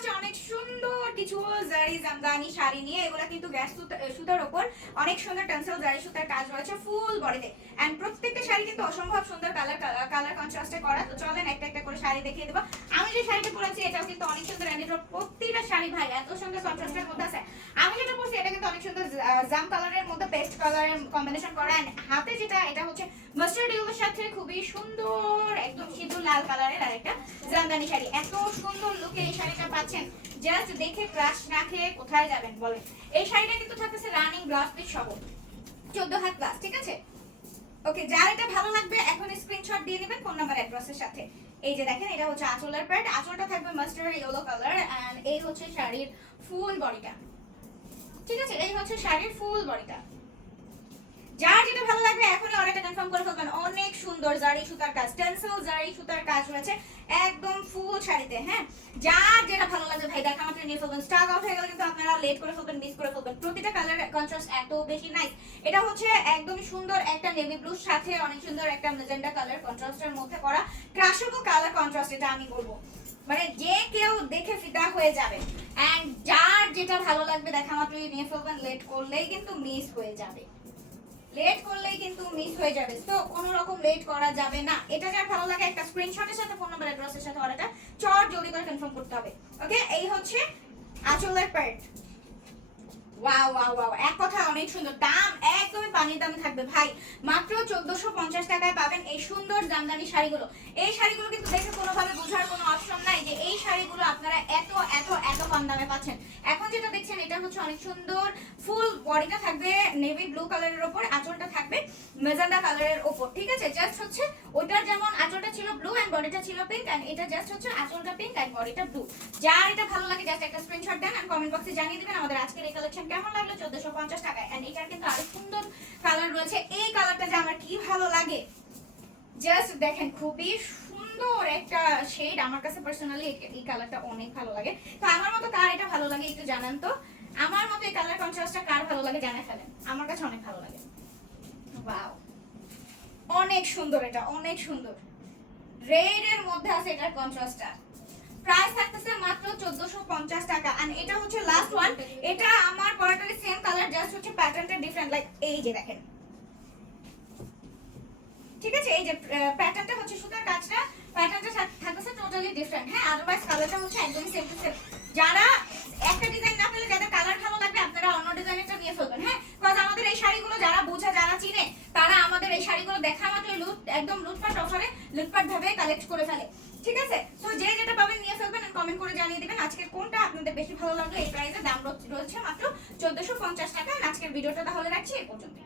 আসছে অনেক সুন্দর কিছু জারি জামদানি শাড়ি নিয়ে। এগুলো কিন্তু গ্যাস সুতার উপর অনেক সুন্দর টেন্সেল জারি সুতার কাজ রয়েছে ফুল বডিতে। এন্ড প্রত্যেকটা শাড়ি কিন্তু অসম্ভব সুন্দর কালার কালার কন্ট্রাস্টে করা। তো চলেন একটা একটা করে শাড়ি দেখিয়ে দেবো। আমি যে শাড়িটা পরেছি, এটাও কিন্তু অনেক সুন্দর এন্ড এটার শাড়ি ভাই এত সুন্দর কন্ট্রাস্টের মধ্যে আছে। আমি যেটা পরছি, এটা কিন্তু অনেক সুন্দর জাম কালারের মধ্যে, পেস্ট কালারের কম্বিনেশন করা। হাতে যেটা, এটা হচ্ছে মাস্টার্ড ইয়েলোর সাথে খুবই সুন্দর, একদম সিঁদুর লাল কালারের আর একটা জামদানি শাড়ি। এত সুন্দর লুকে এই শাড়িটা পাচ্ছেন। জাস্ট দেখে ক্রাশ না খেয়ে কোথায় যাবেন, বলেন। এই শাড়িটা কিন্তু থাকতেছে রানিং ব্লাউজ পিস সহ। চোদ্দ হাত প্লাস ঠিক আছে? ওকে যার এটা ভালো লাগবে, এখন স্ক্রিনশট দিয়ে নেবেন ফোন নাম্বার অ্যাড্রেসের সাথে। এই যে দেখেন, এটা হচ্ছে আঁচলের প্যাড আঁচলটা থাকবে মাস্টার্ড ইয়েলো কালার এন্ড এই হচ্ছে শাড়ির ফুল বডিটা ঠিক আছে? এই হচ্ছে শাড়ির ফুল বডিটা যার যেটা ভালো লাগবে এখনই অর্ডারটা কনফার্ম করে ফেলবেন, অনেক সুন্দর জারি সুতার কাজ টেন্সেল জারি সুতার কাজ রয়েছে, একদম ফুল শাড়িতে হ্যাঁ? যার যেটা ভালো লাগবে ভাই, দেখা মাত্র নিয়ে ফেলবেন স্টাক আউট হয়ে গেলে কিন্তু আপনারা লেট করে ফেলবেন মিস করে ফেলবেন। প্রতিটা কালার কন্ট্রাস্ট এত বেশি নাইস এটা হচ্ছে একদম সুন্দর একটা নেভি ব্লুর সাথে অনেক সুন্দর একটা মেজেন্ডা কালার কন্ট্রাস্টের মধ্যে করা ক্রাশেবল কালার কন্ট্রাস্ট এটা আমি বলব। মানে যে কেউ দেখে ফিদা হয়ে যাবে। এন্ড যার যেটা ভালো লাগবে, দেখা মাত্রই নিয়ে ফেলবেন লেট করলেই কিন্তু মিস হয়ে যাবে। লেট করলেই কিন্তু মিস হয়ে যাবে। তো কোনো রকম লেট করা যাবে না। এটা যার ভালো লাগে, একটা স্ক্রিনশটের সাথে ফোন নাম্বার অ্যাড্রেসের সাথে অর্ডারটা চট জলদি করে কনফার্ম করতে হবে। ওকে এই হচ্ছে আঁচলের প্যাড ওয়াও ওয়াও ওয়াও এক কথা অনেক সুন্দর। দাম একদমই পানির দামে থাকবে। ভাই, মাত্র চোদ্দশো পঞ্চাশ টাকায় পাবেন এই সুন্দর জামদানি শাড়িগুলো। এই শাড়িগুলো কিন্তু দেখে কোনোভাবে বোঝার কোনো অপশন নাই যে এই শাড়িগুলো আপনারা এত এত এত কম দামে পাচ্ছেন এখন যেটা দেখছেন এটা হচ্ছে অনেক সুন্দর। ফুল বডিটা থাকবে নেভি ব্লু কালারের ওপর, আঁচলটা থাকবে মেজান্ডা কালারের ওপর, ঠিক আছে? জাস্ট হচ্ছে ওটার যেমন আঁচলটা ছিল ব্লু এন্ড বডিটা ছিল পিঙ্ক এন্ড এটা জাস্ট হচ্ছে আঁচলটা পিঙ্ক এন্ড বডিটা ব্লু যার এটা ভালো লাগে জাস্ট একটা স্ক্রিনশট দেন এন্ড কমেন্ট বক্সে জানিয়ে দিবেন আমাদের আজকের এই কালেকশন কেমন লাগল? চোদ্দশো পঞ্চাশ টাকায়। এন্ড এটার কিন্তু আরও সুন্দর কালার রয়েছে। এই কালারটা যে আমার কি ভালো লাগে? জাস্ট দেখেন, খুবই সুন্দর একটা শেড আমার কাছে পার্সোনালি এই কালারটা অনেক ভালো লাগে। তো আমার মতো কার এটা ভালো লাগে একটু জানান তো। আমার মতো এই কালার কন্ট্রাস্টটা কার ভালো লাগে জানাই ফেলেন। আমার কাছে অনেক ভালো লাগে। ওয়াও অনেক সুন্দর এটা, অনেক সুন্দর। রেড এর মধ্যে আছে এটার কন্ট্রাস্টটা প্রাইস থাকতেছে মাত্র 1450 টাকা। এন্ড এটা হচ্ছে লাস্ট ওয়ান এটা আমার পরাটারই সেম কালার জাস্ট হচ্ছে প্যাটার্নটা ডিফারেন্ট লাইক এই যে দেখেন। ঠিক আছে? এই যে প্যাটার্নটা হচ্ছে সুতার কাজটা। প্যাটার্নটা থাকতেছে টোটালি ডিফারেন্ট হ্যাঁ আদারওয়াইজ কালারটা হচ্ছে একদমই সেম টু সেম যারা একটা ডিজাইন না পেলে যাদের কালার ভালো লাগবে আপনারা অন্য ডিজাইনটা নিয়ে ফেলবেন হ্যাঁ কজ আমাদের এই শাড়িগুলো যারা বোঝে যারা চিনে তারা আমাদের এই শাড়িগুলো দেখা মাত্র লুট, একদম লুটপাট অফারে লুটপাট ভাবে কালেক্ট করে ফেলে। ঠিক আছে? সো যে যেটা পাবেন নিয়ে ফেলবেন কমেন্ট করে জানিয়ে দেবেন আজকের কোনটা আপনাদের বেশি ভালো লাগল, এই প্রাইসের দাম রয়েছে মাত্র চোদ্দশো পঞ্চাশ টাকা। আজকের ভিডিওটা তাহলে রাখছি, এ পর্যন্ত